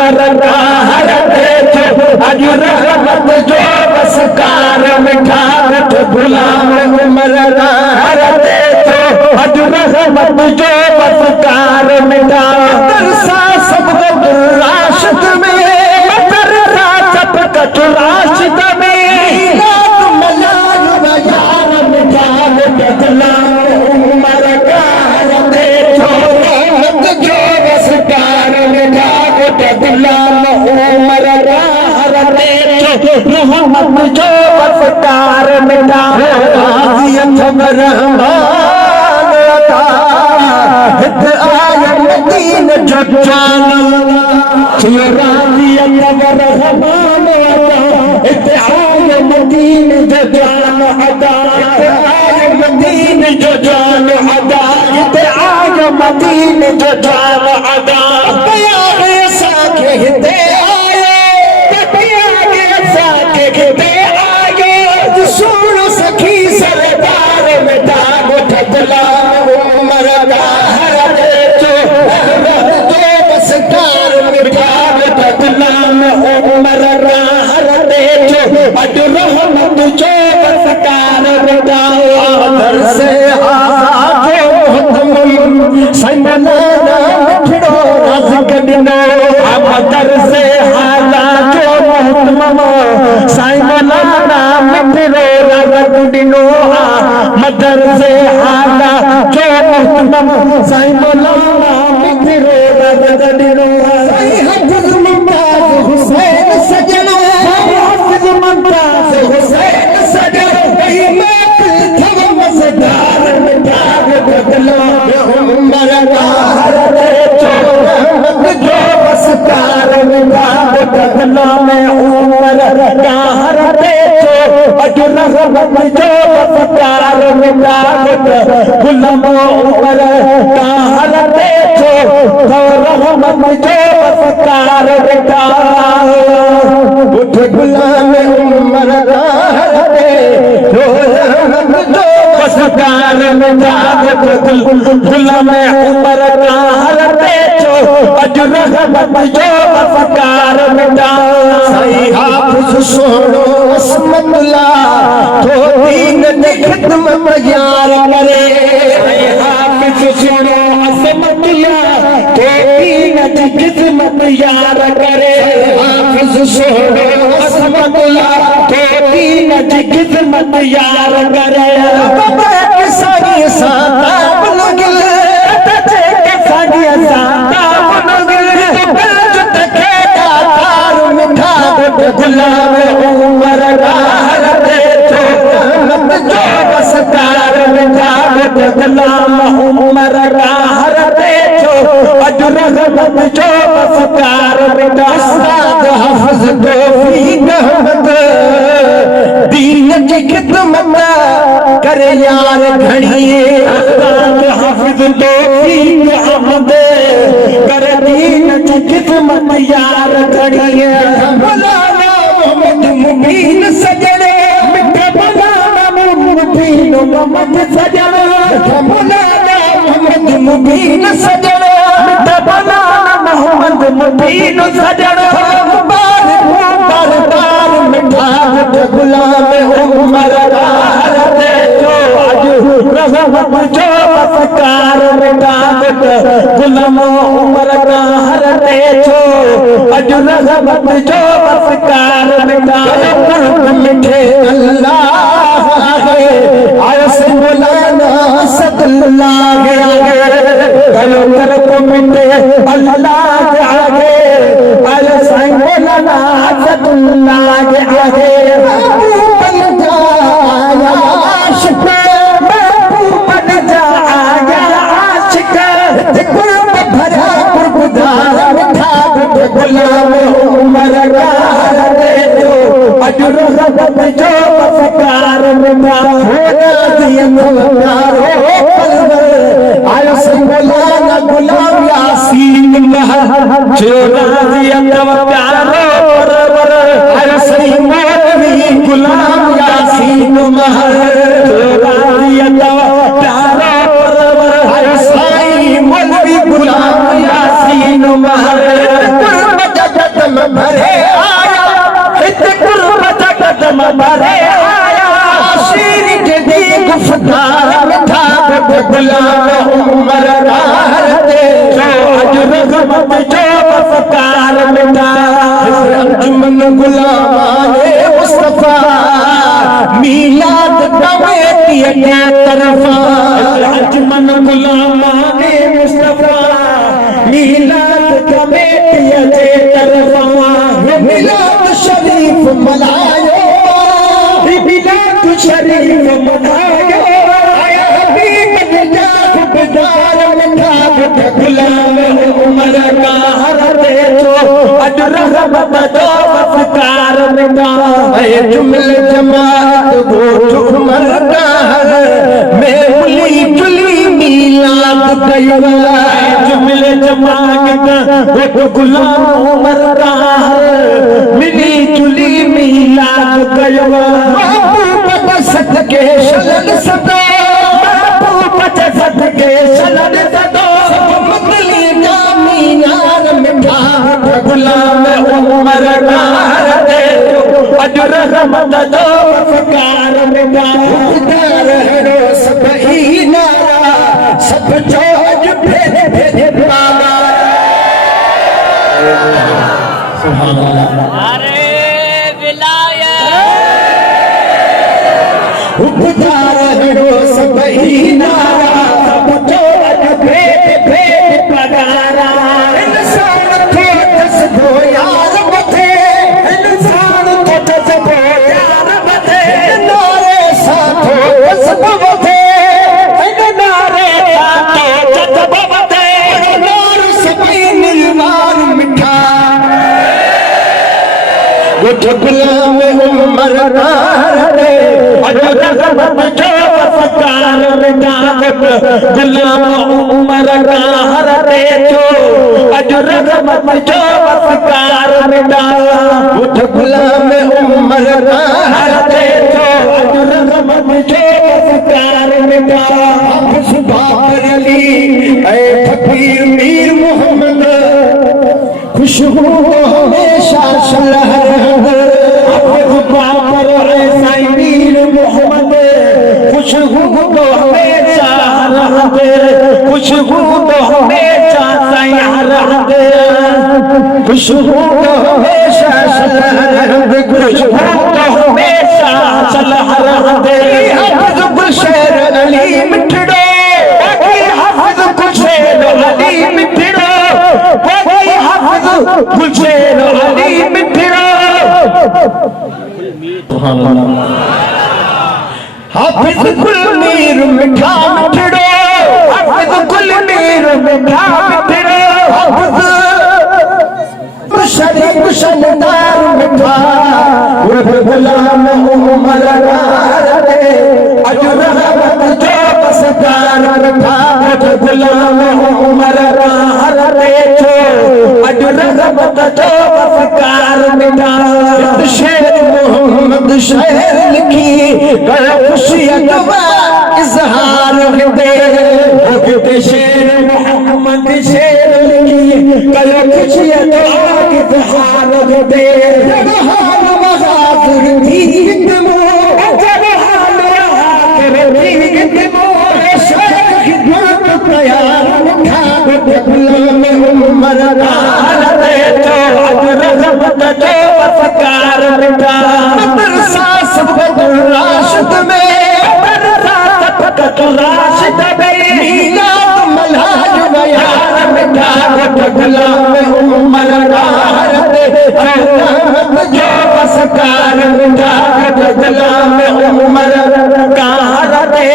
उमर का हर देश अज रहमत जो बस कार मिठा गुलाम उमर का हर देश अज रहमत जो बस कार मिठा दरसा सब राशिद में दरसा सब राशिद में यार मिठा गुलाम उमर का हर देश जो बस कार मिठा गुलाम उमर का हर देश रहमत जो बस कार मिठा मदीन जो जान मदीन जो जान अदा मदीन जो जान अदा मदीन जो जान अदा सुनो सखी सरदार मिठा गुलाम उमर का हर देश जो बस कार मिठा गुलाम उमर का हर देश अज रहमत जो बस कार मिठा दर से संगना मिठड़ो रज़्क़ ॾिनो दर से हाला जो साईं मौलाना मिठड़ो रज़्क़ ॾिनो मदर से हाला जो साईं मौलाना मिठड़ो रज़्क़ ॾिनो साईं हाफ़िज़ मुमताज़ हुसैन सजनो हाफ़िज़ मुमताज़ हुसैन सजनो थव मज़दार मिठा गुलाम उमर का हर देश जो बस कार मिठा गुलाम उमर का हर देश अज रहमत जो बस कार मिठा गुलाम उमर का हर देश रहमत जो बस कार मिठा उठ गुलाम उमर का हर देश रहमत जो बस कार मिठा गुलाम उमर का हर देश अज रहमत जो बस कार मिठा साईं हाफ़िज़ सोनो असमतुल्लाह तो दीन की खिदमत यार करे साईं हाफ़िज़ सोनो असमतुल्लाह तो दीन की खिदमत यार करे हाफ़िज़ सोनो असमतुल्लाह तो दीन की खिदमत यार करे सारी साता बुलगिल तचे के सारी साता बुलगिल जुत के तार मिठा गुलाम उमर का हर देश जो बस कार मिठा गुलाम उमर का हर देश अज रहमत जो बस कार मिठा उस्ताद हाफ़िज़ तौफ़ीक़ अहमद दीन की खिदमत करे यार घड़िए हाफ़िज़ तौफ़ीक़ अहमद करे दीन की खिदमत यार घड़िए मौलाना मोहम्मद मुबीन सजने मिठे मौलाना मुबीन मोहम्मद सजने मौलाना मोहम्मद मुबीन सजने मिठे मौलाना मोहम्मद मुबीन सजने मुबारक मुबारक मिठा गुलाम उमर का हर देश अज रहमत जो बस कार मिठा गुलाम उमर का हर देश अज रहमत जो बस कार मिठा मिठे अल्लाह आयो से मौलाना सदुल्लाह कलो कर को मिठे अल्लाह आगे आयो साईं मौलाना सदुल्लाह आगे गुलाम उमर का हर देश अज रहमत जो बस कार मिठा आयो से मौलाना गुलाम यासीन जो राज़ी प्यारो आयो से मौलवी गुलाम यासीन जो राज़ी प्यारो आयो साईं मौलवी गुलाम यासीन कदम भरे आया, इत गुरबत कदम भरे आया, शीर दी गुफ्तार मिठा गुलाम उमर रहते जो अज रहमत जो वफकार मिठा अंजुमन गुलामाने मुस्तफा मीलाद कमेटी के तरफा अंजुमन गुलामाने मुस्तफा मीलाद कमेटी के तरफा मिलाद शरीफ मनायो मिलाद शरीफ मनायो आया हबीब निजात बिदार मिठा गुलाम उमर का हर दे तो अज रहमत जो वफकार मिठा ए जुमल जमात गोठ उमर का हर मैं मुली जुली मीलाद कयवा जुमल जमात गोठ गुलाम उमर का हर मिली जुली मीलाद कयवा सदके शलन सदो बापू सदके शलन सदो मुतली मीनार मिठा गुलाम उमर का दे अज रहमत जो वफकार मिठा है सब ही नारा सब जोज भेद भेद पागा सुभान अल्लाह अरे विलायत उदार है सब ही नारा सब जोज भेद भेद पगारा इंसान को जज्बो यार बथे इंसान को जज्बो यार बथे नारे साथो जज्बो बथे नारे साथो जज्बो बथे नार सबई निर्माण मिठा गुठ गुलाम उमर रे रहमत जो वफकार मिठा गुलाम उमर का हर दे जो अज रहमत जो वफकार मिठा उठ गुलाम उमर का हर दे जो अज रहमत जो वफकार मिठा हाफिज बाकर अली ऐ फकीर मीर मोहम्मद खुशबू हमेशा शलहर हाफिज बाकर ऐसा मीर मोहम्मद खुशबू तो हमेशा रहते खुशबू तो हमेशा रहते खुशबू तो हमेशा रहते खुशबू तो हमेशा रहते हाफिज गुलशेर अली मिठड़ो हाफिज गुलशेर अली मिठड़ो हाफिज गुलशेर अली मिठड़ो हाफिज गुल मीर मिठा मिठड़ो हाफिज गुल मीर मिठा मिठड़ो हाफिज शरीफ शनदार मिठा गुलाम उमर रे अज रहमत जो वफकार मिठा गुलाम उमर रे जो अज रहमत जो वफकार मिठा शेर मोहम्मद शेर लिखी गया खुशियत व इजहार दे शेर मोहम्मद शेर लिखी गया खुशियत व इजहार दे हाल बहादुर दीद मो जब हाल बहादुर दीद मो शेर खिदमत तैयार उठा गुलाम उमर दे तो अज रहमत जो वफकार मिठा मदरसा सबकतुल राशिद में मदरसा सबकतुल राशिद में मीलाद मलहाज बयान मिठा गुलाम उमर दे रहमत जो वफकार मिठा गुलाम उमर दे